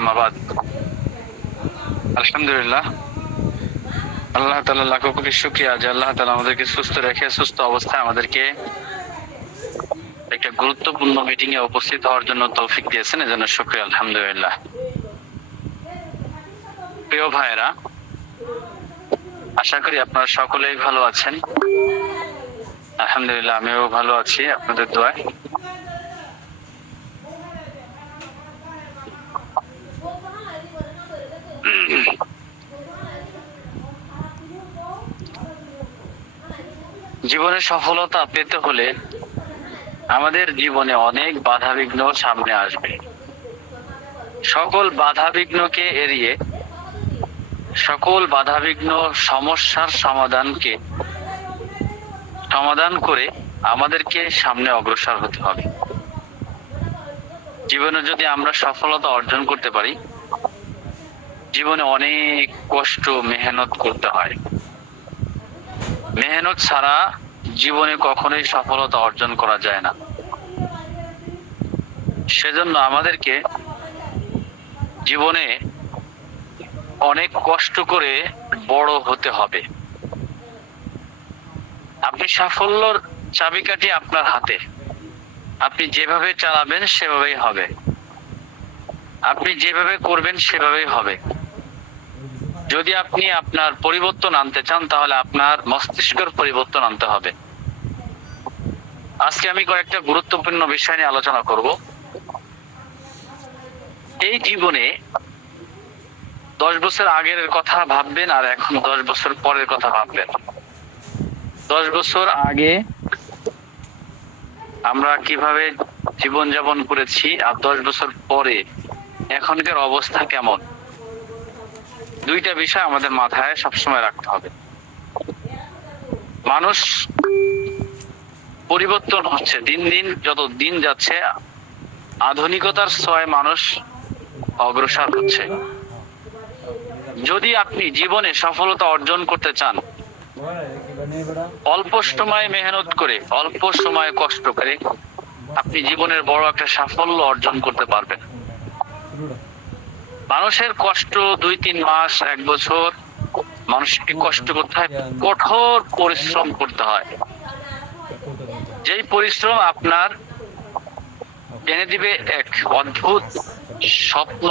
আমাবাদ আলহামদুলিল্লাহ, আল্লাহ তাআলা লাখো কোটি শুকরিয়া যে আল্লাহ তাআলা আমাদেরকে সুস্থ রেখে সুস্থ অবস্থায় আমাদেরকে একটা গুরুত্বপূর্ণ মিটিং এ উপস্থিত হওয়ার জন্য তৌফিক দিয়েছেন, এজন্য শুকরিয়া আলহামদুলিল্লাহ। প্রিয় ভাইরা, আশা করি আপনারা সকলেই ভালো আছেন। আলহামদুলিল্লাহ, আমিও ভালো আছি আপনাদের দোয়ায়। জীবনে সফলতা পেতে হলে আমাদের জীবনে অনেক বাধা বিঘ্ন সামনে আসবে। সকল বাধা বিঘ্নকে এড়িয়ে সকল বাধা বিঘ্ন সমস্যার সমাধান করে আমাদেরকে সামনে অগ্রসর হতে হবে। জীবনে যদি আমরা সফলতা অর্জন করতে পারি, জীবনে অনেক কষ্ট মেহনত করতে হয়। মেহনত ছাড়া জীবনে কখনোই সফলতা অর্জন করা যায় না। সেজন্য আমাদেরকে জীবনে অনেক কষ্ট করে বড় হতে হবে। আপনি সাফল্যর চাবিকাঠি আপনার হাতে, আপনি যেভাবে চালাবেন সেভাবেই হবে, আপনি যেভাবে করবেন সেভাবেই হবে। যদি আপনি আপনার পরিবর্তন আনতে চান, তাহলে আপনার মস্তিষ্কের পরিবর্তন আনতে হবে। আজকে আমি কয়েকটা গুরুত্বপূর্ণ বিষয় নিয়ে আলোচনা করব। এই জীবনে 10 বছর আগের কথা ভাববেন আর এখন 10 বছর পরের কথা ভাববেন। 10 বছর আগে আমরা কিভাবে জীবনযাপন করেছি আর 10 বছর পরে এখনকার অবস্থা কেমন, দুইটা বিষয় আমাদের মাথায় সবসময় রাখতে হবে। মানুষ পরিবর্তন হচ্ছে, দিন দিন যত দিন যাচ্ছে আধুনিকতার ছোঁয়ায় মানুষ অগ্রসর হচ্ছে। যদি আপনি জীবনে সফলতা অর্জন করতে চান, অল্প সময় মেহনত করে, অল্প সময় কষ্ট করে আপনি জীবনের বড় একটা সাফল্য অর্জন করতে পারবেন। মানুষের কষ্ট 2-3 মাস, 1 বছর মানুষকে কষ্ট করতে হয়, কঠোর পরিশ্রম করতে হয়। যেই পরিশ্রম আপনার এনে দিবে এক অদ্ভুত স্বপ্ন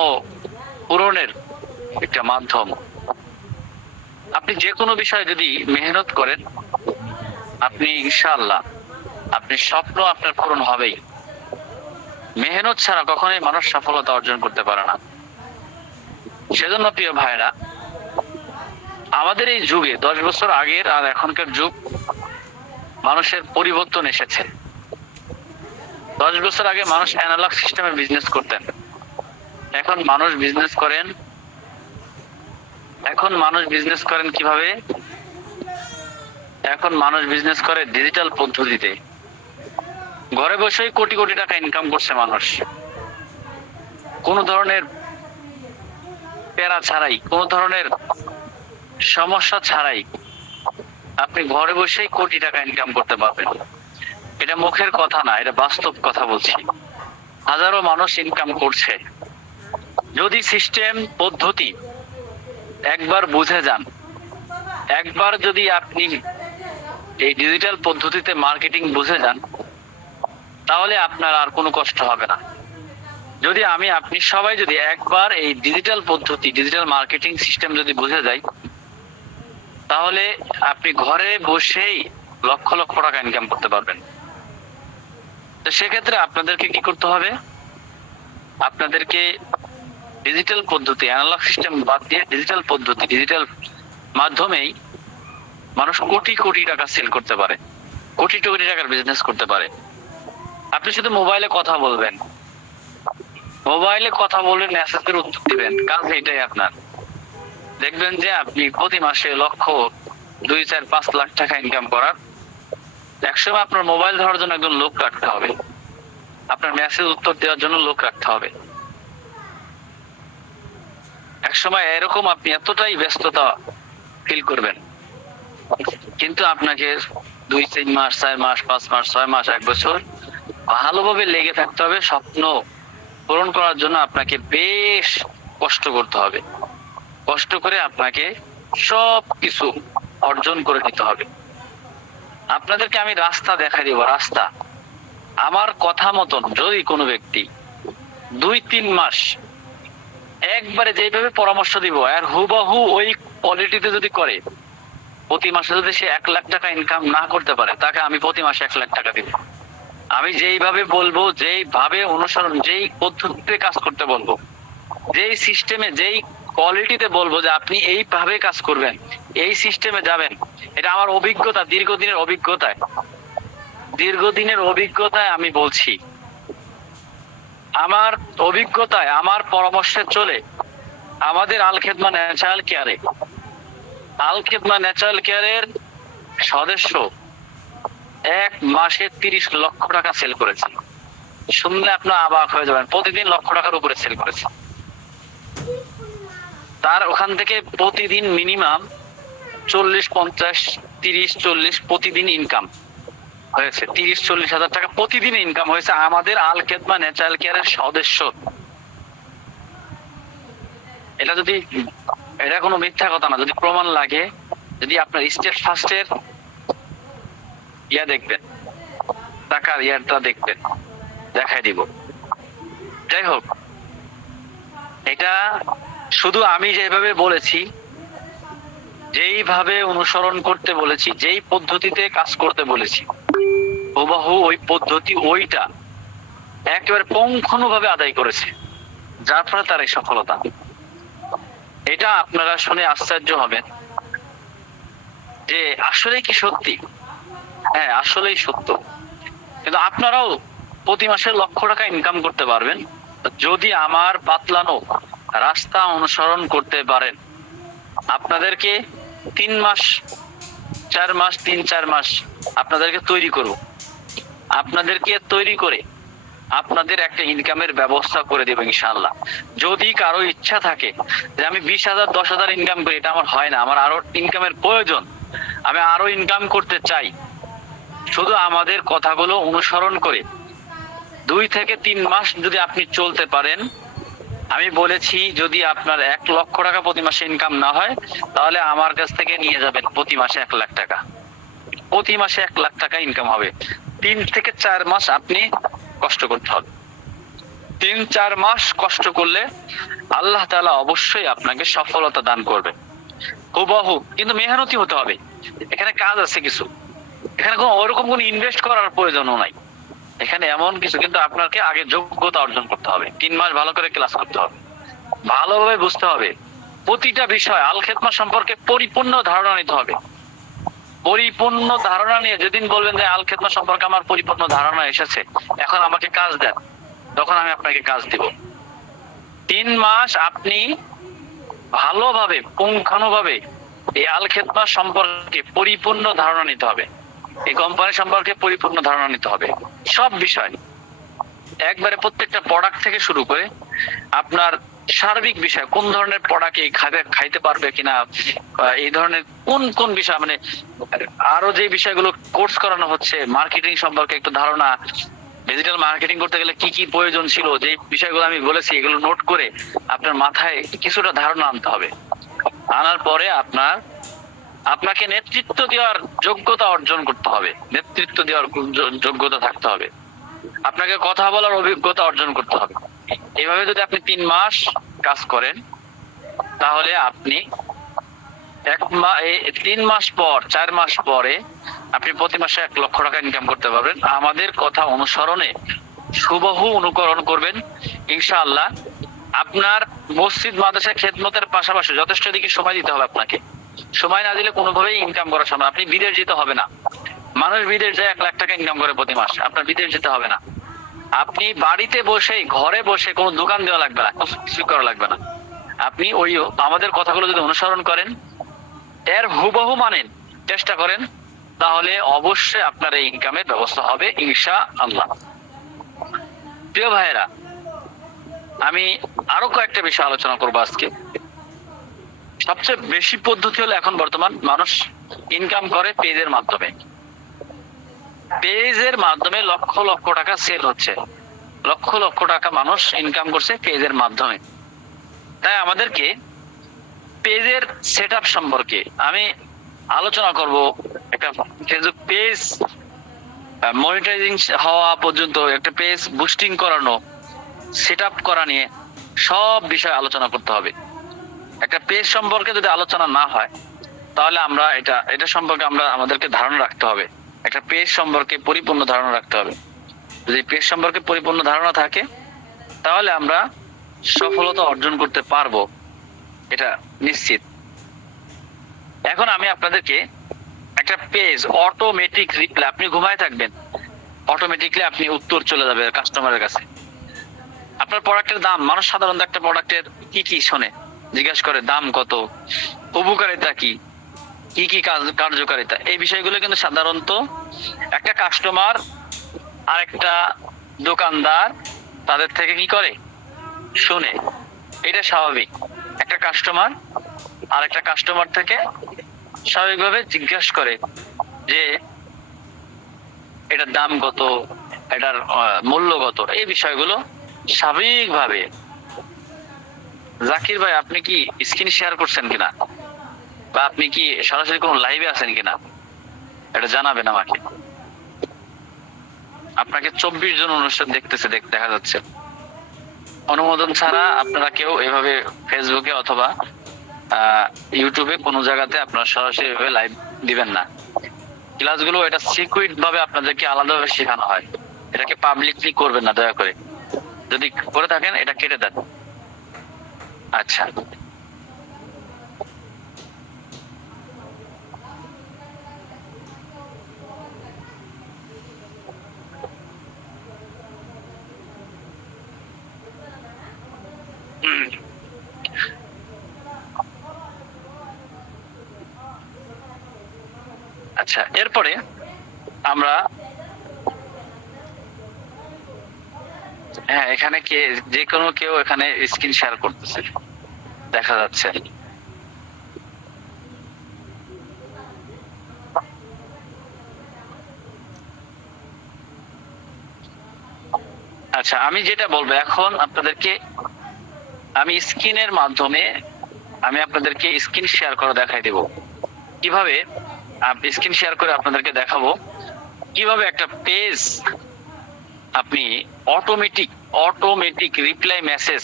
পূরণের একটা মাধ্যম। আপনি যে কোনো বিষয়ে যদি মেহনত করেন, আপনি ইনশাআল্লাহ আপনি স্বপ্ন আপনার পূরণ হবেই। মেহনত ছাড়া কখনোই মানুষ সফলতা অর্জন করতে পারে না। সেজন্য প্রিয় ভাইরা, আমাদের এই যুগে 10 বছর আগের আর এখনকার যুগ, মানুষের পরিবর্তন এসেছে। 10 বছর আগে মানুষ অ্যানালগ সিস্টেমে বিজনেস করতেন, এখন মানুষ বিজনেস করেন কিভাবে? এখন মানুষ বিজনেস করে ডিজিটাল পদ্ধতিতে। ঘরে বসেই কোটি কোটি টাকা ইনকাম করছে মানুষ, কোনো ধরনের প্যারা ছাড়াই, কোনো ধরনের সমস্যা ছাড়াই আপনি ঘরে বসেই কোটি টাকা ইনকাম করতে পারবেন। এটা মুখের কথা না, এটা বাস্তব কথা বলছি। হাজারো মানুষ ইনকাম করছে। যদি সিস্টেম পদ্ধতি একবার বুঝে যান, একবার যদি আপনি এই ডিজিটাল পদ্ধতিতে মার্কেটিং বুঝে যান, তাহলে আপনার আর কোনো কষ্ট হবে না। যদি আপনি সবাই যদি একবার এই ডিজিটাল পদ্ধতি, ডিজিটাল মার্কেটিং সিস্টেম যদি বুঝে যাই, তাহলে আপনি ঘরে বসেই লক্ষ লক্ষ টাকা ইনকাম করতে পারবেন। তো সেক্ষেত্রে আপনাদেরকে কি করতে হবে? আপনাদেরকে ডিজিটাল পদ্ধতি, অ্যানালগ সিস্টেম বাদ দিয়ে ডিজিটাল পদ্ধতি, ডিজিটাল মাধ্যমেই মানুষ কোটি কোটি টাকা সেল করতে পারে, কোটি কোটি টাকার বিজনেস করতে পারে। আপনি শুধু মোবাইলে কথা বলবেন, মেসেজের উত্তর দিবেন, কাজ এটাই আপনার। দেখবেন যে আপনি প্রতি মাসে লক্ষ, 2-4-5 লাখ টাকা ইনকাম করার। একসময় আপনার মোবাইল ধরার জন্য একজন লোক রাখতে হবে, আপনার মেসেজ উত্তর দেওয়ার জন্য লোক রাখতে হবে। একসময় এরকম আপনি এতটাই ব্যস্ততা ফিল করবেন, কিন্তু আপনাকে 2-3 মাস, 4 মাস, 5 মাস, 6 মাস, 1 বছর ভালোভাবে লেগে থাকতে হবে স্বপ্ন পূরণ করার জন্য আপনাকে বেশ কষ্ট করতে হবে। কষ্ট করে আপনাকে সব কিছু অর্জন করে নিতে হবে। আপনাদেরকে আমি রাস্তা দেখাই দিব, রাস্তা। আমার কথা মতন যদি কোনো ব্যক্তি 2-3 মাস একবারে যেভাবে পরামর্শ দিব আর হুবহু ওই কোয়ালিটিতে যদি করে, প্রতি মাসে যদি সে 1 লাখ টাকা ইনকাম না করতে পারে, তাকে আমি প্রতি মাসে 1 লাখ টাকা দিব। আমি যেইভাবে বলবো, যেইভাবে অনুসরণ, যেই পদ্ধতিতে কাজ করতে বলবো, যেই সিস্টেমে, যেই কোয়ালিটিতে বলবো যে আপনি এইভাবে কাজ করবেন, এই সিস্টেমে যাবেন, এটা আমার অভিজ্ঞতা, দীর্ঘদিনের অভিজ্ঞতায় আমি বলছি। আমার অভিজ্ঞতায়, আমার পরামর্শে চলে আমাদের আল খেদমা ন্যাচারাল কেয়ারের সদস্য 1 মাসে 30 লক্ষ টাকা সেল করেছে। শুনলে আপনার অবাক হয়ে যাবেন, প্রতিদিন লক্ষ টাকার উপরে সেল করেছে। তার ওখান থেকে প্রতিদিন মিনিমাম 40-50-30-40 প্রতিদিন ইনকাম হয়েছে। 30-40 হাজার টাকা প্রতিদিন ইনকাম হয়েছে আমাদের আল খেদমা ন্যাচারাল কেয়ারের সদস্য। এটা কোনো মিথ্যা কথা না। যদি প্রমাণ লাগে, যদি আপনার স্টেট ফার্স্টের দেখবেন, টাকার ইয়ারটা দেখবেন, দেখাই দিব। যাই হোক, এটা শুধু আমি যেভাবে বলেছি, যেইভাবে অনুসরণ করতে বলেছি, যেই পদ্ধতিতে কাজ করতে বলেছি, হুবহু ওই পদ্ধতি ওইটা একেবারে পুঙ্খানুভাবে আদায় করেছে, যার ফলে তার এই সফলতা। এটা আপনারা শুনে আশ্চর্য হবেন যে আসলে কি সত্যি। হ্যাঁ, আসলেই সত্য। কিন্তু আপনারাও প্রতি মাসে লক্ষ টাকা ইনকাম করতে পারবেন যদি আমার বাতলানো রাস্তা অনুসরণ করতে পারেন। আপনাদেরকে 3-4 মাস আপনাদেরকে তৈরি করব। আপনাদেরকে তৈরি করে আপনাদের একটা ইনকামের ব্যবস্থা করে দেব ইনশাআল্লাহ। যদি কারো ইচ্ছা থাকে যে আমি 20,000-10,000 ইনকাম করি, এটা আমার হয় না, আমার আরো ইনকামের প্রয়োজন, আমি আরো ইনকাম করতে চাই, শুধু আমাদের কথাগুলো অনুসরণ করে 2-3 মাস যদি আপনি চলতে পারেন, আমি বলেছি যদি আপনার 1 লক্ষ টাকা প্রতি মাসে ইনকাম না হয়, তাহলে আমার কাছ থেকে নিয়ে যাবেন প্রতি মাসে 1 লাখ টাকা। প্রতি মাসে 1 লাখ টাকা ইনকাম হবে। 3-4 মাস আপনি কষ্ট করতে হবে। 3-4 মাস কষ্ট করলে আল্লাহ তাআলা অবশ্যই আপনাকে সফলতা দান করবে হুবহু। কিন্তু মেহনতি হতে হবে, এখানে কাজ আছে কিছু, এখানে ওরকম কোনো ইনভেস্ট করার প্রয়োজনও নাই। এখানে এমন কিছু, কিন্তু আপনাকে আগে যোগ্যতা অর্জন করতে হবে। 3 মাস ভালো করে ক্লাস করতে হবে, ভালোভাবে বুঝতে হবে, প্রতিটা বিষয় আল খেদমা সম্পর্কে পরিপূর্ণ ধারণা নিতে হবে। পরিপূর্ণ ধারণা নিয়ে যেদিন বলবেন যে আল খেদমা সম্পর্কে আমার পরিপূর্ণ ধারণা এসেছে, এখন আমাকে কাজ দেন, তখন আমি আপনাকে কাজ দিব। 3 মাস আপনি ভালোভাবে, পুঙ্খানুভাবে এই আল খেদমা সম্পর্কে পরিপূর্ণ ধারণা নিতে হবে, এই কোম্পানি সম্পর্কে পরিপূর্ণ ধারণা নিতে হবে, সব বিষয় একবারে, প্রত্যেকটা প্রোডাক্ট থেকে শুরু করে আপনার সার্বিক বিষয়, কোন ধরনের প্রোডাক্ট খাইতে পারবে কিনা, এই ধরনের কোন কোন বিষয়, মানে আরো যে বিষয়গুলো কোর্স করানো হচ্ছে, মার্কেটিং সম্পর্কে একটু ধারণা, ডিজিটাল মার্কেটিং করতে গেলে কি কি প্রয়োজন ছিল, যে বিষয়গুলো আমি বলেছি, এগুলো নোট করে আপনার মাথায় কিছুটা ধারণা আনতে হবে। আনার পরে আপনাকে নেতৃত্ব দেওয়ার যোগ্যতা অর্জন করতে হবে, নেতৃত্ব দেওয়ার যোগ্যতা থাকতে হবে, আপনাকে কথা বলার অভিজ্ঞতা অর্জন করতে হবে। এইভাবে যদি আপনি 3 মাস কাজ করেন, তাহলে আপনি 3 মাস পর, 4 মাস পরে আপনি প্রতি মাসে 1 লক্ষ টাকা ইনকাম করতে পারবেন। আমাদের কথা অনুসরণে হুবহু অনুকরণ করবেন, ইনশাআল্লাহ আপনার মসজিদ মাদ্রাসা খেদমতের পাশাপাশি যথেষ্ট দিকে সময় দিতে হবে। আপনাকে সময় না দিলে কোনোভাবেই ইনকাম করা সম্ভব। আপনি বিদেশ যেতে হবে না, মানুষ বিদেশ যায় 1 লাখ টাকা ইনকাম করে প্রতি মাসে, আপনার বিদেশ যেতে হবে না। আপনি বাড়িতে বসে, ঘরে বসে, কোনো দোকান দেওয়া লাগবে না, কিছু করা লাগবে না। আপনি আমাদের কথাগুলো যদি অনুসরণ করেন, এর হুবহু মানেন, চেষ্টা করেন, তাহলে অবশ্যই আপনার এই ইনকামের ব্যবস্থা হবে ইনশাআল্লাহ। প্রিয় ভাইয়েরা, আমি আরো কয়েকটা বিষয় আলোচনা করবো আজকে। সবচেয়ে বেশি পদ্ধতি হলো এখন বর্তমান মানুষ ইনকাম করে পেজের মাধ্যমে। পেজের মাধ্যমে লক্ষ লক্ষ টাকা সেল হচ্ছে। লক্ষ লক্ষ টাকা মানুষ ইনকাম করছে পেজের মাধ্যমে। তাই আমাদেরকে পেজের সেটআপ সম্পর্কে আমি আলোচনা করব। একটা ফেসবুক পেজ মনিটাইজিং হওয়া পর্যন্ত, একটা পেজ বুস্টিং করানো, সেটআপ করা নিয়ে সব বিষয় আলোচনা করতে হবে। একটা পেজ সম্পর্কে যদি আলোচনা না হয় তাহলে আমরা এটা সম্পর্কে আমাদেরকে ধারণা রাখতে হবে। একটা পেজ সম্পর্কে পরিপূর্ণ ধারণা রাখতে হবে। যদি পেজ সম্পর্কে পরিপূর্ণ ধারণা থাকে তাহলে আমরা সফলতা অর্জন করতে পারবো, এটা নিশ্চিত। এখন আমি আপনাদেরকে একটা পেজ অটোমেটিক রিপ্লাই, আপনি ঘুমায় থাকবেন, অটোমেটিকলি আপনি উত্তর চলে যাবে কাস্টমারের কাছে। আপনার প্রোডাক্টের দাম, মানুষ সাধারণত একটা প্রোডাক্টের কি কি শোনে, জিজ্ঞাসা করে দাম কত, উপকারিতা কি, কি কি কার্যকারিতা, এই বিষয়গুলো কিন্তু সাধারণত একটা কাস্টমার আর একটা দোকানদার তাদের থেকে কি করে, শুনে। এটা স্বাভাবিক। একটা কাস্টমার আর একটা কাস্টমার থেকে স্বাভাবিকভাবে জিজ্ঞাসা করে যে এটার দাম কত, এটার মূল্য কত, এই বিষয়গুলো স্বাভাবিকভাবে। জাকির ভাই আপনি কি স্ক্রিন শেয়ার করছেন কিনা, বা আপনি কি সরাসরি কোনো লাইভে আছেন কিনা, এটা জানাবেন আমাকে। আপনাকে 24 জন অনুষ্ঠান দেখতেছে, দেখা যাচ্ছে। অনুমোদন ছাড়া আপনারা কেউ এভাবে ফেসবুকে অথবা ইউটিউবে কোনো জায়গাতে আপনারা সরাসরি এভাবে লাইভ দিবেন না। ক্লাসগুলো এটা সিক্রেট ভাবে আপনাদেরকে আলাদাভাবে শেখানো হয়, এটাকে পাবলিকলি করবেন না দয়া করে। যদি করে থাকেন এটা কেটে দেন। আচ্ছা, আচ্ছা, এরপরে আমরা হ্যাঁ, এখানে কে, যে কোনো কেউ এখানে স্ক্রিন শেয়ার করতেছে, দেখা যাচ্ছে। আচ্ছা, আমি যেটা বলবো এখন আপনাদেরকে, আমি স্ক্রিনের মাধ্যমে আমি আপনাদেরকে স্ক্রিন শেয়ার করে দেখাই দেব কিভাবে। স্ক্রিন শেয়ার করে আপনাদেরকে দেখাবো কিভাবে একটা পেজ আপনি অটোমেটিক রিপ্লাই মেসেজ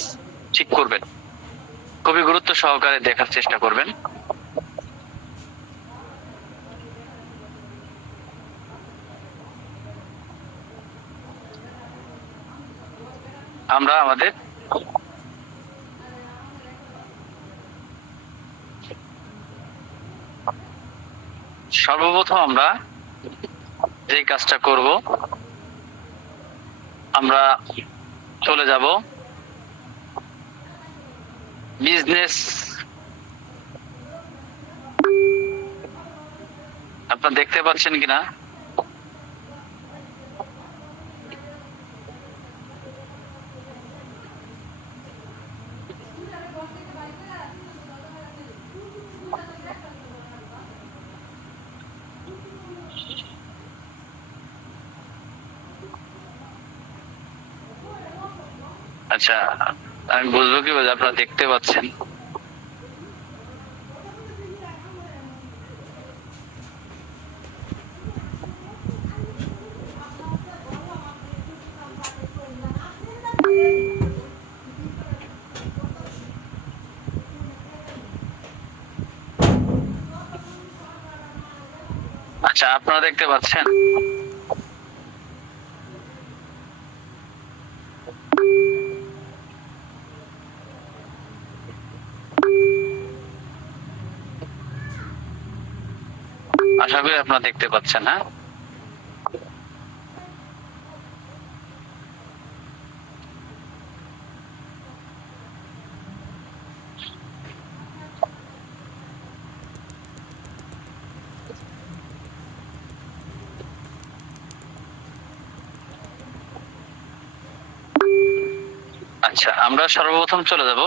ঠিক করবেন। খুবই গুরুত্ব সহকারে দেখার চেষ্টা করবেন। আমরা আমাদের সর্বপ্রথম আমরা যে কাজটা করব, আমরা চলে যাব বিজনেস। আপনারা দেখতে পাচ্ছেন কিনা, আচ্ছা আমি বুঝবো কিভাবে আপনারা দেখতে পাচ্ছেন। আচ্ছা, আপনারা দেখতে পাচ্ছেন। আশা করি আপনারা দেখতে পাচ্ছেন। হ্যাঁ, আচ্ছা আমরা সর্বপ্রথম চলে যাব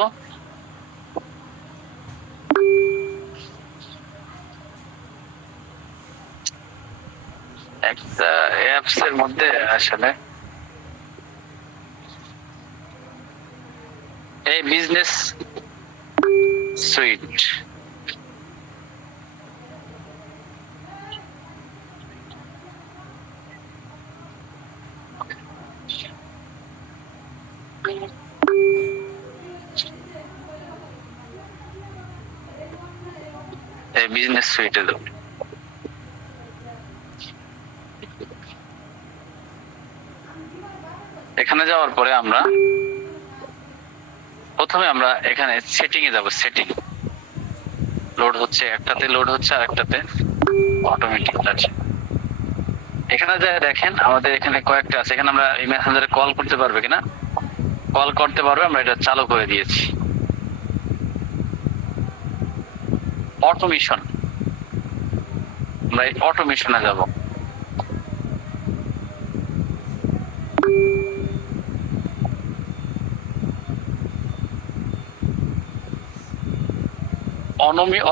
একটা অ্যাপস এর মধ্যে। আসলে এই বিজনেস সুইট, এই বিজনেস সুইটে দেব। এখানে যাওয়ার পরে আমরা প্রথমে আমরা এখানে সেটিং এ যাব। সেটিং লোড হচ্ছে, একটাতে লোড হচ্ছে আর একটাতে অটোমেটিক আছে। এখানে যা দেখেন আমাদের এখানে কয়েকটা আছে। এখানে আমরা এই মেসেঞ্জারে কল করতে পারবে কিনা, কল করতে পারবে, আমরা এটা চালু করে দিয়েছি। অটোমেশন, আমরা এই অটোমেশনে যাব।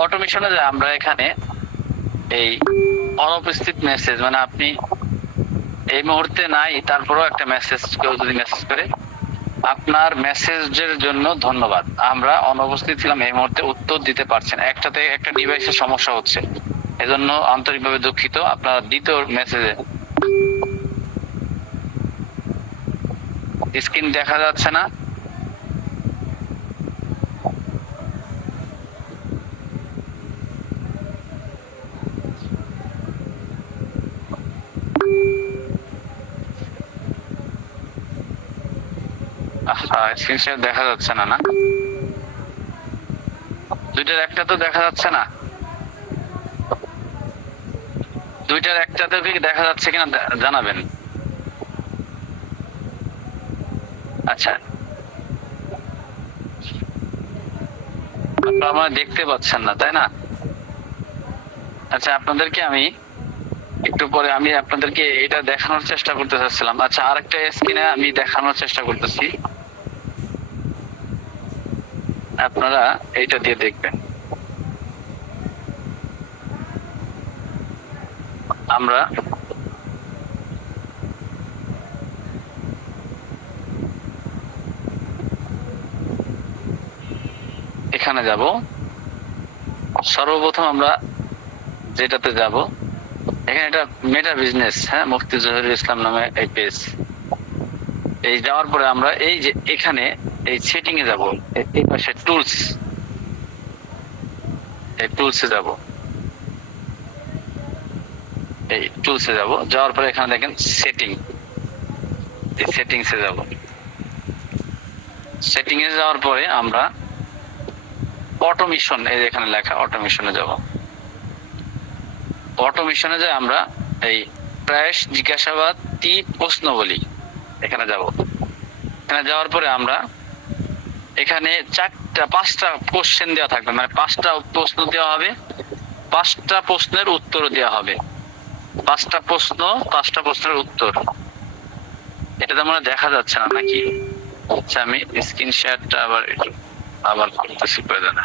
অটোমেশনে যায় আমরা এখানে এই অনুপস্থিত মেসেজ, মানে আপনি এই মুহূর্তে নাই, তারপরেও একটা মেসেজ, কেউ যদি মেসেজ করে আপনার মেসেজের জন্য ধন্যবাদ, আমরা অনুপস্থিত ছিলাম, এই মুহূর্তে উত্তর দিতে পারছেন, একটাতে একটা ডিভাইসের সমস্যা হচ্ছে, এজন্য আন্তরিকভাবে দুঃখিত। আপনার দ্বিতীয় মেসেজে স্ক্রিন দেখা যাচ্ছে না, স্ক্রিনশট দেখা যাচ্ছে না, না দুইটার একটা তো দেখা যাচ্ছে না, দুইটার একটাতে কি দেখা যাচ্ছে কিনা জানাবেন। আচ্ছা, আপনারা আমার দেখতে পাচ্ছেন না তাই না? আচ্ছা, আপনাদেরকে আমি একটু পরে আমি আপনাদেরকে এটা দেখানোর চেষ্টা করতে চাচ্ছিলাম। আচ্ছা, আরেকটা স্ক্রিনে আমি দেখানোর চেষ্টা করতেছি, আপনারা এইটা দিয়ে দেখবেন। আমরা এখানে যাব, সর্বপ্রথম আমরা যেটাতে যাব, এখানে এটা মেটা বিজনেস, হ্যাঁ, মুফতি জহিরুল ইসলাম নামে এই পেজ। এই যাওয়ার পরে আমরা এই যে এখানে এই সেটিং এ যাব, এই পাশে টুলস, এই টুলসে যাব, এই টুলসে যাব। যাওয়ার পরে এখানে দেখেন সেটিং, এই সেটিংসে যাব। সেটিং এ যাওয়ার পরে আমরা অটোমেশন, এই এখানে লেখা অটোমেশনে যাব। অটোমেশনে যাই আমরা এই প্রায়শ জিজ্ঞাসাবাদ প্রশ্ন বলি, এখানে যাব। এখানে যাওয়ার পরে আমরা এখানে পাঁচটা কোশ্চেন দেওয়া থাকবে, মানে পাঁচটা প্রশ্ন দেওয়া হবে, পাঁচটা প্রশ্নের উত্তর দেওয়া হবে, পাঁচটা প্রশ্নের উত্তর। এটা তো মনে দেখা যাচ্ছে না নাকি? আচ্ছা, আমি স্ক্রিন শেয়ারটা আবার করতেছি প্রয়োজন।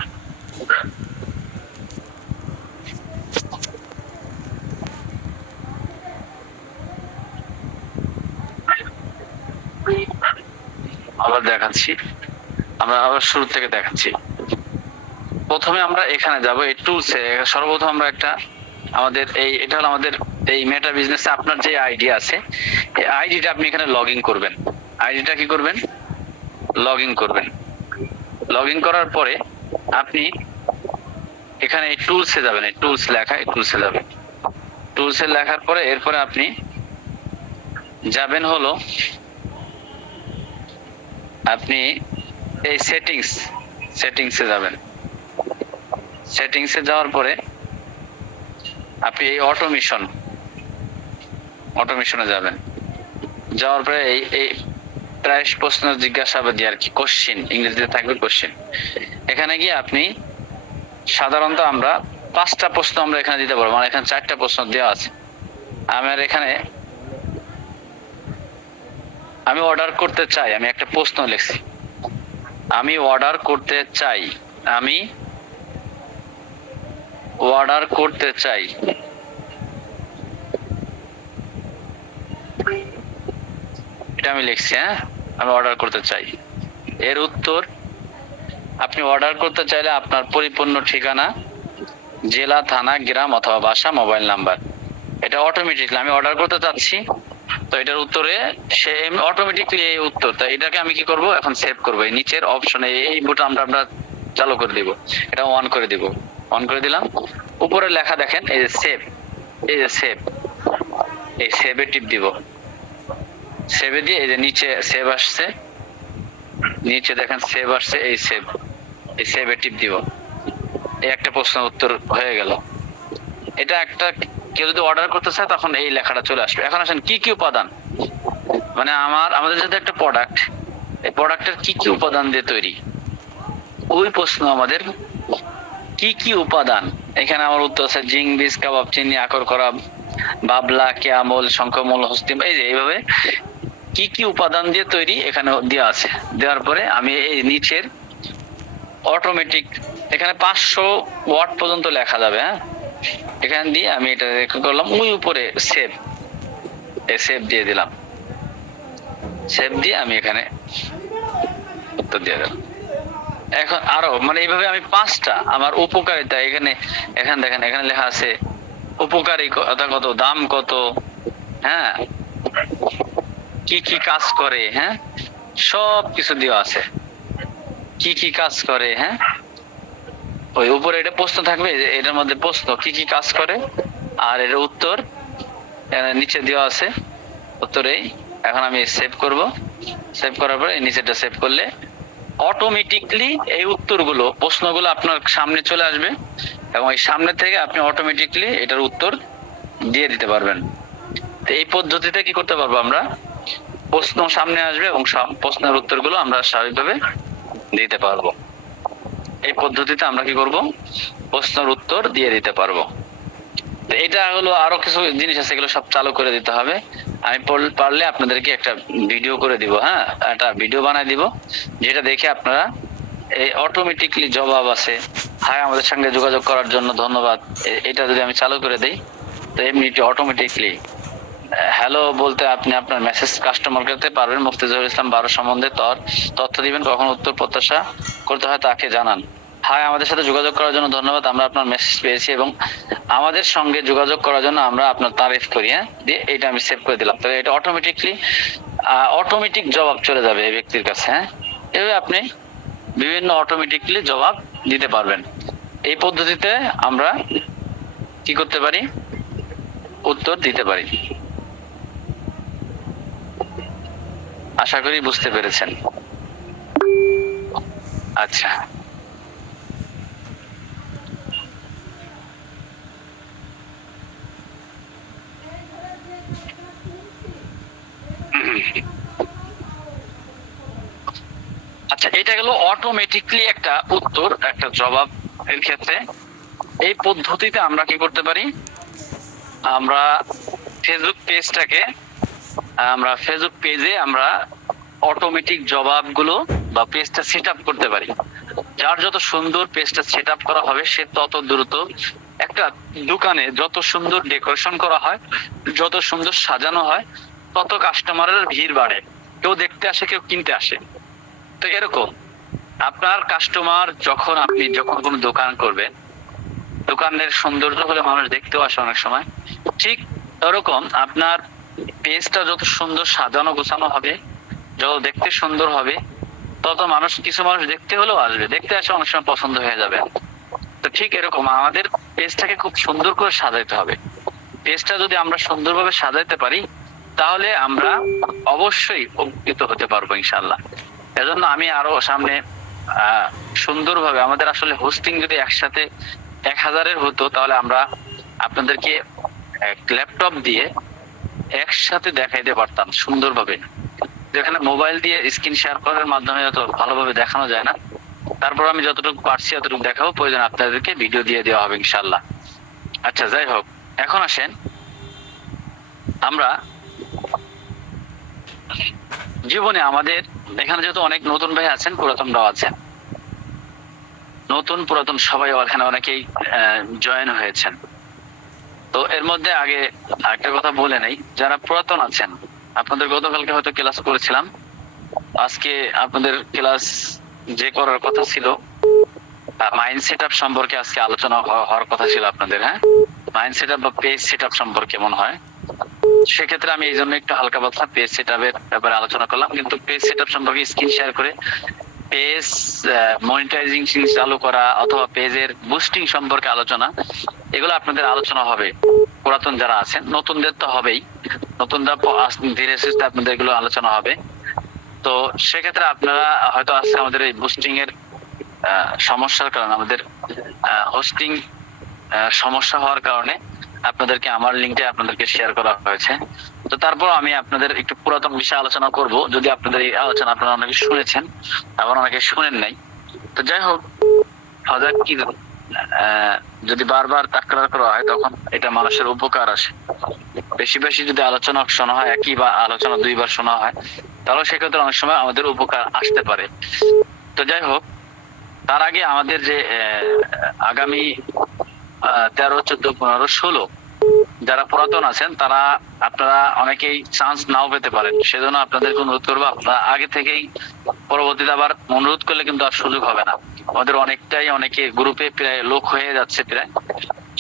আবার দেখাচ্ছি, আমরা আবার শুরু থেকে দেখাচ্ছি। প্রথমে আমরা এখানে যাব, এই টুলসে সর্বপ্রথম আমরা একটা আমাদের এটা হলো আমাদের এই মেটা বিজনেসে আপনার যে আইডি আছে, এই আইডিটা আপনি এখানে লগ ইন করবেন। আইডিটা কি করবেন? লগ ইন করবেন। লগ ইন করার পরে আপনি এখানে এই টুলসে যাবেন, এই টুলস লেখা, এই টুলসে যাবেন। টুলসে লেখার পরে এরপরে আপনি যাবেন হলো আপনি এই সেটিংসে যাবেন। সেটিংসে যাওয়ার পরে আপনি এই অটোমেশনে যাবেন। যাওয়ার পরে এই প্রায় প্রশ্ন জিজ্ঞাসাবাদী আর কি, কোশ্চেন, ইংরেজিতে থাকবে কোশ্চেন। এখানে গিয়ে আপনি সাধারণত আমরা পাঁচটা প্রশ্ন আমরা এখানে দিতে পারবো, মানে এখানে চারটা প্রশ্ন দেওয়া আছে। আমার এখানে আমি অর্ডার করতে চাই, আমি একটা প্রশ্ন লিখছি, আমি অর্ডার করতে চাই, আমি অর্ডার করতে চাই। এটা আমি লিখছি, হ্যাঁ, আমি অর্ডার করতে চাই। এর উত্তর আপনি অর্ডার করতে চাইলে আপনার পরিপূর্ণ ঠিকানা, জেলা, থানা, গ্রাম অথবা বাসা, মোবাইল নাম্বার, এটা অটোমেটিকলি আমি অর্ডার করতে চাচ্ছি, তো এটার উত্তরে সে অটোমেটিকলি এই উত্তর, তাই এটাকে আমি কি করব এখন সেভ করব। এই নিচের অপশনে এই বুটা আমরা চালু করে দিব, এটা অন করে দিব। অন করে দিলাম, উপরে লেখা দেখেন এই যে সেভ, এই যে সেভ, এই সেভে টিপ দিব। সেভে দিয়ে এই যে নিচে সেভ আসছে, নিচে দেখেন সেভ আসছে, এই সেভ, এই সেভে টিপ দিব। এই একটা প্রশ্নের উত্তর হয়ে গেল। এটা একটা কেউ যদি অর্ডার করতে চায় তখন এই লেখাটা চলে আসবে। এখন আসেন কি কি উপাদান, মানে আমাদের যদি একটা প্রোডাক্ট, এই প্রোডাক্টের কি কি উপাদান দিয়ে তৈরি, ওই প্রশ্ন আমাদের কি কি উপাদান। এখানে আমার উত্তর আছে জিঙ্ক, বীজ, কাবাব, চিনি, আকর করা, বাবলা, কেয়ামল, শঙ্খমূল, হস্তিম, এই যে এইভাবে কি কি উপাদান দিয়ে তৈরি এখানে দেওয়া আছে। দেওয়ার পরে আমি এই নিচের অটোমেটিক, এখানে 500 ওয়াট পর্যন্ত লেখা যাবে, হ্যাঁ, এখানে দিয়ে আমি এটা করলাম, ওই উপরে সেভ, এই সেভ দিয়ে দিলাম। সেভ দিয়ে আমি এখানে উত্তর দিয়ে দিলাম। এখন আরো মানে এইভাবে আমি 5টা আমার উপকারিতা, এখানে এখানে দেখেন এখানে লেখা আছে উপকারিতা কত, দাম কত, হ্যাঁ, কি কি কাজ করে, হ্যাঁ, সব কিছু দেওয়া আছে, কি কি কাজ করে, হ্যাঁ, ওই উপরে এটা প্রশ্ন থাকবে, এটার মধ্যে প্রশ্ন কি কি কাজ করে, আর এর উত্তর নিচে দেওয়া আছে উত্তরেই। এখন আমি সেভ করব, সেভ করার পরে নিচেটা সেভ করলে অটোমেটিকলি এই উত্তরগুলো, প্রশ্নগুলো আপনার সামনে চলে আসবে, এবং এই সামনে থেকে আপনি অটোমেটিকলি এটার উত্তর দিয়ে দিতে পারবেন। তো এই পদ্ধতিতে কি করতে পারবো আমরা, প্রশ্ন সামনে আসবে এবং প্রশ্নের উত্তরগুলো আমরা স্বাভাবিকভাবে দিতে পারবো। এই পদ্ধতিতে আমরা কি করব, প্রশ্নের উত্তর দিয়ে দিতে পারবো। তো এটা হলো, আরো কিছু জিনিস আছে, এগুলো সব চালু করে দিতে হবে। আমি পারলে আপনাদেরকে একটা ভিডিও করে দিব, হ্যাঁ, একটা ভিডিও বানাই দিব, যেটা দেখে আপনারা এই অটোমেটিকলি জবাব আছে, হ্যাঁ আমাদের সঙ্গে যোগাযোগ করার জন্য ধন্যবাদ, এটা যদি আমি চালু করে দেই, তো এমনিটি অটোমেটিকলি হ্যালো বলতে আপনি আপনার মেসেজ কাস্টমার করতে পারবেন। মুফতি জহিরুল ইসলাম 12 সম্বন্ধে তথ্য দিবেন, কখন উত্তর প্রত্যাশা করতে হয় তাকে জানান। হাই, আমাদের সাথে যোগাযোগ করার জন্য ধন্যবাদ, আমরা আপনার মেসেজ পেয়েছি এবং আমাদের সঙ্গে যোগাযোগ করার জন্য আমরা আপনার তারিফ করি, হ্যাঁ, দিয়ে এটা আমি সেভ করে দিলাম। তবে এটা অটোমেটিক জবাব চলে যাবে এই ব্যক্তির কাছে, হ্যাঁ, এভাবে আপনি বিভিন্ন অটোমেটিকলি জবাব দিতে পারবেন। এই পদ্ধতিতে আমরা কি করতে পারি, উত্তর দিতে পারি। আশা করি বুঝতে পেরেছেন। আচ্ছা, আচ্ছা, এটা গেল অটোমেটিকলি একটা উত্তর, একটা জবাব এর ক্ষেত্রে। এই পদ্ধতিতে আমরা কি করতে পারি, আমরা ফেসবুক পেজে আমরা অটোমেটিক জবাবগুলো বা পেজটা সেট আপ করতে পারি। যার যত সুন্দর পেজটা সেট আপ করা হবে সে তত দ্রুত, একটা দোকানে যত সুন্দর ডেকোরেশন করা হয়, যত সুন্দর সাজানো হয়, তত কাস্টমারের ভিড় বাড়ে, কেউ দেখতে আসে, কেউ কিনতে আসে। তো এরকম আপনার কাস্টমার আপনি যখন কোনো দোকান করবেন, দোকানের সৌন্দর্য হলে মানুষ দেখতেও আসে অনেক সময়, ঠিক ওরকম আপনার পেজটা যত সুন্দর সাজানো গোছানো হবে, যত দেখতে সুন্দর হবে, তত কিছু মানুষ দেখতে হলেও আসবে, দেখতে আসে অনেক সময় পছন্দ হয়ে যাবে। তো ঠিক এরকম আমাদের পেজটাকে খুব সুন্দর করে সাজাইতে হবে। পেজটা যদি আমরা সুন্দরভাবে সাজাইতে পারি তাহলে আমরা অবশ্যই উপকৃত হতে পারবো ইনশাআল্লাহ। এজন্য আমি আরো সামনে সুন্দরভাবে, আমাদের আসলে হোস্টিং যদি একসাথে 1000-এর হতো তাহলে আমরা আপনাদেরকে এক ল্যাপটপ দিয়ে একসাথে দেখাইতে পারতাম সুন্দরভাবে। যেখানে মোবাইল দিয়ে স্ক্রিন শেয়ার করার মাধ্যমে যত ভালোভাবে দেখানো যায় না, তারপর আমি যতটুকু পারছি ততটুকু দেখাবো, প্রয়োজন আপনাদেরকে ভিডিও দিয়ে দেওয়া হবে ইনশাআল্লাহ। আচ্ছা, যাই হোক, এখন আসেন আমরা জীবনে আমাদের এখানে যেহেতু অনেক নতুন ভাই আছেন, পুরাতনরাও আছেন, নতুন পুরাতন সবাই এখানে অনেকেই জয়েন হয়েছেন। তো এর মধ্যে আগে একটা কথা বলে নেই, যারা পুরাতন আছেন আপনাদের গতকালকে হয়তো ক্লাস করেছিলাম, আজকে আপনাদের ক্লাস যে করার কথা ছিল মাইন্ড সেট আপ সম্পর্কে আজকে আলোচনা হওয়ার কথা ছিল আপনাদের। হ্যাঁ, মাইন্ড সেট আপ বা পেজ সেট আপ সম্পর্কে মনে হয় সেক্ষেত্রে আমি এই জন্য একটু হালকা পাতলা পেজ সেট আপের ব্যাপারে আলোচনা করলাম, কিন্তু পেজ সেট আপ সম্পর্কে স্ক্রিন শেয়ার করে পেজ মনিটাইজিং চালু করা অথবা পেজের বুস্টিং সম্পর্কে আলোচনা, এগুলো আপনাদের আলোচনা হবে। পুরাতন যারা আছেন, নতুনদের তো হবেই, নতুনরা ধীরে সুস্থে আপনাদের এগুলো আলোচনা হবে। তো সেক্ষেত্রে আপনারা হয়তো আজকে আমাদের এই বুস্টিং এর সমস্যার কারণে, আমাদের হোস্টিং সমস্যা হওয়ার কারণে আপনাদেরকে আমার লিঙ্কটা আপনাদেরকে শেয়ার করা হয়েছে। তো তারপর আমি আপনাদের একটু পুরাতন বিষয়ে আলোচনা করব, যদি আপনাদের এই আলোচনা আপনারা অনেকে শুনেছেন আবার অনেকে শুনেন নাই। তো যাই হোক, হাজার কি যদি বারবার তাকরার করা হয় তখন এটা মানুষের উপকার আসে। বেশি বেশি যদি আলোচনা শোনা হয়, একই বা আলোচনা দুইবার শোনা হয়, তাহলে সেক্ষেত্রে অনেক সময় আমাদের উপকার আসতে পারে। তো যাই হোক, তার আগে আমাদের যে আগামী 13, 14, 15, 16 যারা পুরাতন আছেন তারা আপনারা অনেকেই চান্স নাও পেতে পারেন। সেজন্য আপনাদেরকে অনুরোধ করবো, আপনারা আগে থেকেই, পরবর্তীতে আবার অনুরোধ করলে কিন্তু আর সুযোগ হবে না। আমাদের অনেকে গ্রুপে প্রায় লোক হয়ে যাচ্ছে প্রায়।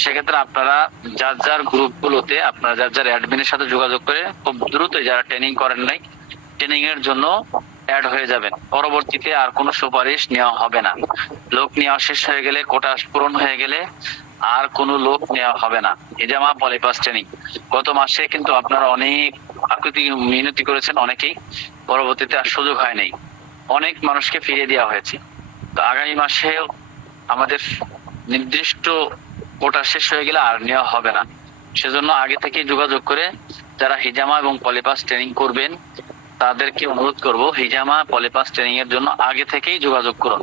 সেক্ষেত্রে আপনারা যার যার গ্রুপ গুলোতে আপনারা যার যার অ্যাডমিনের সাথে যোগাযোগ করে খুব দ্রুত, যারা ট্রেনিং করেন নাই, ট্রেনিং এর জন্য অ্যাড হয়ে যাবেন। পরবর্তীতে আর কোনো সুপারিশ নেওয়া হবে না। লোক নেওয়া শেষ হয়ে গেলে, কোটা পূরণ হয়ে গেলে আর কোনো লোক নেওয়া হবে না। হিজামা পলিপাস ট্রেনিং গত মাসে কিন্তু আপনারা অনেক আকুতি মিনতি করেছেন অনেকেই, পরবর্তীতে আর সুযোগ হয় নাই, অনেক মানুষকে ফিরিয়ে দেওয়া হয়েছে। তো আগামী মাসে আমাদের নির্দিষ্ট কোটা শেষ হয়ে গেলে আর নেওয়া হবে না। সেজন্য আগে থেকে যোগাযোগ করে যারা হিজামা এবং পলিপাস ট্রেনিং করবেন তাদেরকে অনুরোধ করব, হিজামা পলিপাস ট্রেনিং এর জন্য আগে থেকেই যোগাযোগ করুন।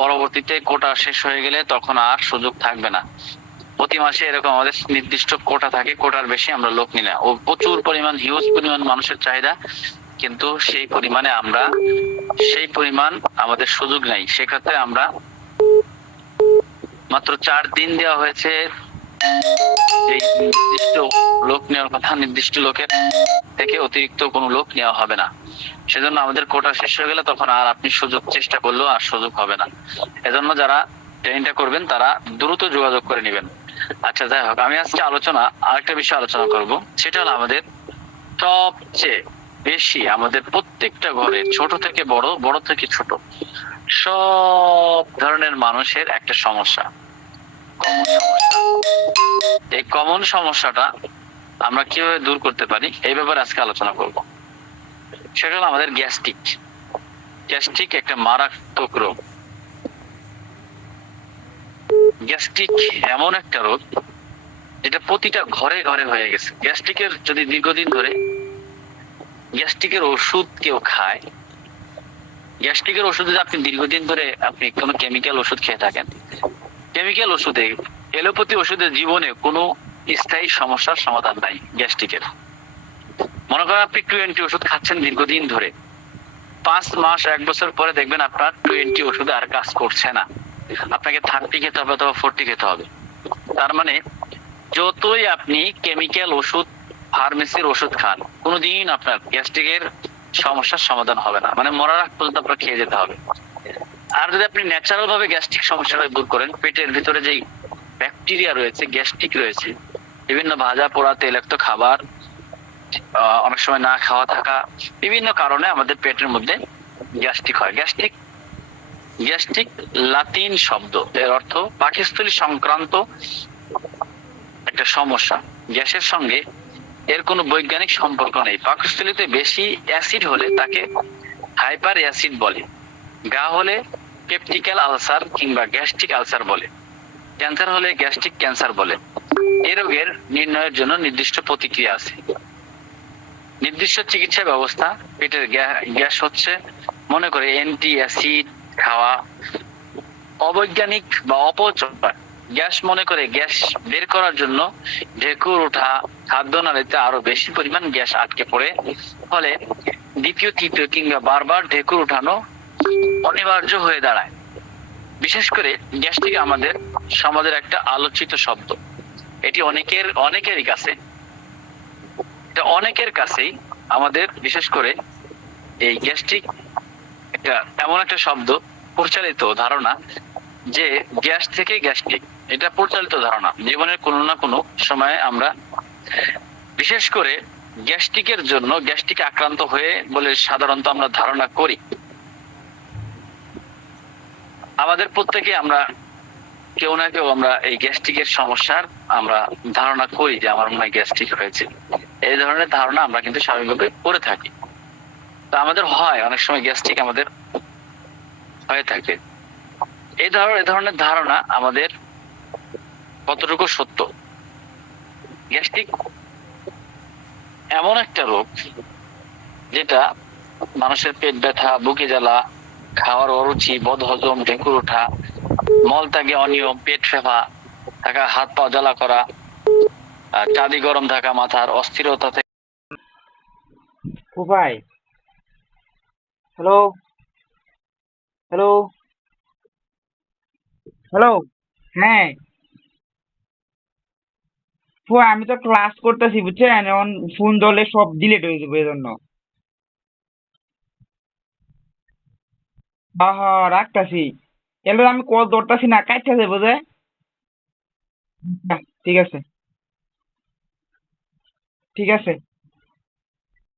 পরবর্তীতে কোটা শেষ হয়ে গেলে তখন আর সুযোগ থাকবে না। প্রতি মাসে এরকম আমাদের নির্দিষ্ট কোটা থাকে, কোটার বেশি আমরা লোক নিই না। ও প্রচুর পরিমাণ, হিউজ পরিমাণ মানুষের চাহিদা, কিন্তু সেই পরিমাণ আমাদের সুযোগ নাই। সেক্ষেত্রে আমরা মাত্র 4 দিন দেওয়া হয়েছে যে নির্দিষ্ট লোক নেওয়ার কথা, নির্দিষ্ট লোকের থেকে অতিরিক্ত কোনো লোক নেওয়া হবে না। সেজন্য আমাদের কোটা শেষ হয়ে গেলে তখন আর আপনি সুযোগ চেষ্টা করলেও আর সুযোগ হবে না। এজন্য যারা ট্রেনিংটা করবেন তারা দ্রুত যোগাযোগ করে নেবেন। আচ্ছা, যাই হোক, আমি আজকে আরেকটা বিষয় আলোচনা করব। সেটা হলো আমাদের সবচেয়ে বেশি, আমাদের প্রত্যেকটা ঘরে, ছোট থেকে বড়, বড় থেকে ছোট, সব ধরনের মানুষের একটা সমস্যা, কমন সমস্যা। এই কমন সমস্যাটা আমরা কিভাবে দূর করতে পারি এই ব্যাপারে আজকে আলোচনা করব। সেটা হলো আমাদের গ্যাস্ট্রিক। গ্যাস্ট্রিক একটা মারাত্মক রোগ। গ্যাস্ট্রিক এমন একটা রোগ যেটা প্রতিটা ঘরে ঘরে হয়ে গেছে। গ্যাস্ট্রিকের যদি দীর্ঘদিন ধরে গ্যাস্ট্রিকের ওষুধ কেউ খায়, গ্যাস্ট্রিকের ওষুধ যদি আপনি দীর্ঘদিন ধরে আপনি কোনো কেমিক্যাল ওষুধ খেয়ে থাকেন, কেমিক্যাল ওষুধে, এলোপ্যাথি ওষুধের জীবনে কোনো স্থায়ী সমস্যার সমাধান নাই গ্যাস্ট্রিকের। মনে করেন আপনি 20 ওষুধ খাচ্ছেন দীর্ঘদিন ধরে, 5 মাস 1 বছর পরে দেখবেন আপনার 20 ওষুধে আর কাজ করছে না, আপনাকে 30 খেতে হবে অথবা 40 খেতে হবে। তার মানে যতই আপনি কেমিক্যাল ওষুধ, ফার্মেসির ওষুধ খান, কোনোদিন আপনার গ্যাস্ট্রিকের সমস্যার সমাধান হবে না। মানে মরার আগ পর্যন্ত আপনার খেয়ে যেতে হবে। আর যদি আপনি ন্যাচারাল ভাবে গ্যাস্ট্রিক সমস্যাটা দূর করেন, পেটের ভিতরে যেই ব্যাকটেরিয়া রয়েছে, গ্যাস্ট্রিক রয়েছে, বিভিন্ন ভাজা পোড়া তৈলাক্ত খাবার, অনেক সময় না খাওয়া থাকা, বিভিন্ন কারণে আমাদের পেটের মধ্যে গ্যাস্ট্রিক হয়। গ্যাস্ট্রিক লাতিন শব্দ, এর অর্থ পাকস্থলী সংক্রান্ত একটা সমস্যা। গ্যাসের সঙ্গে এর কোনো বৈজ্ঞানিক সম্পর্ক নেই। পাকস্থলীতে বেশি অ্যাসিড হলে তাকে হাইপার অ্যাসিড বলে, গা হলে পেপটিক্যাল আলসার কিংবা গ্যাস্ট্রিক আলসার বলে, ক্যান্সার হলে গ্যাস্ট্রিক ক্যান্সার বলে। এই রোগের নির্ণয়ের জন্য নির্দিষ্ট প্রতিক্রিয়া আছে, নির্দিষ্ট চিকিৎসা ব্যবস্থা। পেটের গ্যাস হচ্ছে, মনে করে অ্যান্টি অ্যাসিড খাওয়া, অবৈজ্ঞানিক বা অপচয়। গ্যাস মনে করে গ্যাস বের করার জন্য ঢেকুর ওঠা, খাদ্যনালীতে আরো বেশি পরিমাণ গ্যাস আটকে পড়ে, ফলে দ্বিতীয় তৃতীয় কিংবা বারবার ঢেকুর উঠানো অনিবার্য হয়ে দাঁড়ায়। বিশেষ করে গ্যাস্ট্রিক আমাদের সমাজের একটা আলোচিত শব্দ। এটি অনেকেরই কাছে, অনেকের কাছেই আমাদের বিশেষ করে এই গ্যাস্ট্রিক একটা এমন একটা শব্দ, প্রচলিত ধারণা যে গ্যাস থেকে গ্যাস্ট্রিক, এটা প্রচলিত ধারণা। জীবনের কোনো না কোনো সময় আমরা বিশেষ করে গ্যাস্ট্রিকের জন্য গ্যাস্ট্রিক আক্রান্ত হয়ে বলে সাধারণত আমরা ধারণা করি। আমাদের প্রত্যেকে আমরা কেউ না কেউ আমরা এই গ্যাস্ট্রিকের সমস্যার আমরা ধারণা করি যে আমার মনে হয় গ্যাস্ট্রিক হয়েছে। এই ধরনের ধারণা আমরা কিন্তু স্বাভাবিকভাবে করে থাকি। তো আমাদের হয় অনেক সময় গ্যাস্ট্রিক আমাদের হয়ে থাকে। এই ধরনের ধারণা আমাদের কতটুকু সত্য? গ্যাস্ট্রিক এমন একটা রোগ যেটা মানুষের পেট ব্যথা, বুকে জ্বালা, খাওয়ার অরুচি, বদহজম, ঢেকুর ওঠা, মলত্যাগে অনিয়ম, পেট ফেপা থাকা, হাত পা জ্বালা করা, চাঁদি গরম থাকা, মাথার অস্থিরতা থেকে ভাই, হ্যালো হ্যালো হ্যালো। হ্যাঁ ফুয়া, আমি তো ক্লাস করতেছি বুঝছেন, এখন ফোন ধরলে সব ডিলেট হয়ে যাবে এজন্য। হ্যাঁ হ্যাঁ, রাখতাছি। এবার আমি কল ধরতাছি না, কাটতে যাবো যে। ঠিক আছে ঠিক আছে।